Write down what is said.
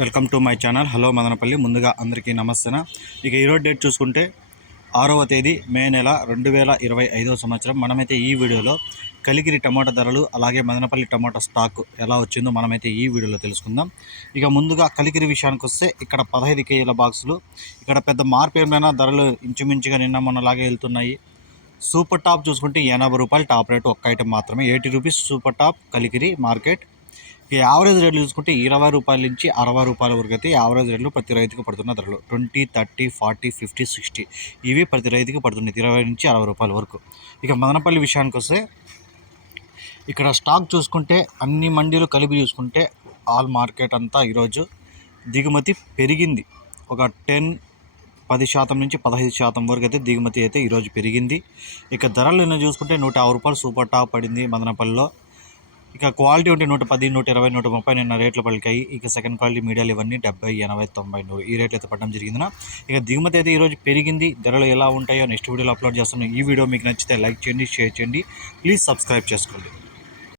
Welcome to my channel. Hello Madanapalle. ముందుగా అందరికీ నమస్తే ఇక ఈరోజు డేట్ చూసుకుంటే ఆరవ తేదీ మే నెల రెండు వేల ఇరవై ఐదవ సంవత్సరం. మనమైతే ఈ వీడియోలో కలిగిరి టమాటా ధరలు అలాగే మదనపల్లి టమాటా స్టాక్ ఎలా వచ్చిందో మనమైతే ఈ వీడియోలో తెలుసుకుందాం. ఇక ముందుగా కలిగిరి విషయానికి వస్తే ఇక్కడ పదహైదు కేజీల బాక్సులు ఇక్కడ పెద్ద మార్పు ఏమైనా ధరలు ఇంచుమించుగా నిన్న మొన్నలాగే వెళ్తున్నాయి. సూపర్ టాప్ చూసుకుంటే ఎనభై రూపాయలు టాప్ రేటు ఒక్క ఐటెం మాత్రమే. Eighty rupees super top Kaligiri market. ఈ యావరేజ్ రేట్లు చూసుకుంటే ఇరవై రూపాయల నుంచి అరవై రూపాయల వరకు అయితే యావరేజ్ రేట్లు ప్రతి రైతుకు పడుతున్న ధరలు. Twenty thirty forty fifty sixty ఇవి ప్రతి రైతుకి పడుతున్నాయి ఇరవై నుంచి అరవై రూపాయల వరకు. ఇక మదనపల్లి విషయానికి వస్తే ఇక్కడ స్టాక్ చూసుకుంటే అన్ని మండీలు కలిపి చూసుకుంటే ఆల్ మార్కెట్ అంతా ఈరోజు దిగుమతి పెరిగింది. ఒక టెన్ పది శాతం నుంచి పదహైదు శాతం వరకు అయితే దిగుమతి అయితే ఈరోజు పెరిగింది. ఇక ధరలు నిన్న చూసుకుంటే నూట యాభై రూపాయలు సూపర్ టాప్ పడింది మదనపల్లిలో. ఇక క్వాలిటీ ఉంటే నూట పది నూట ఇరవై నూట ముప్పై నిన్న రేట్లు పలికాయి. ఇక సెకండ్ క్వాలిటీ మీడియాలు ఇవన్నీ డెబ్బై ఎనభై తొంభై నూరు. ఈ రేట్లు అయితే పడడం జరిగిందిన. ఇక దిగుమతి అయితే ఈరోజు పెరిగింది. ధరలు ఎలా ఉంటాయో నెక్స్ట్ వీడియోలో అప్లోడ్ చేస్తున్నాను. ఈ వీడియో మీకు నచ్చితే లైక్ చేయండి షేర్ చేయండి. ప్లీజ్ సబ్స్క్రైబ్ చేసుకోండి.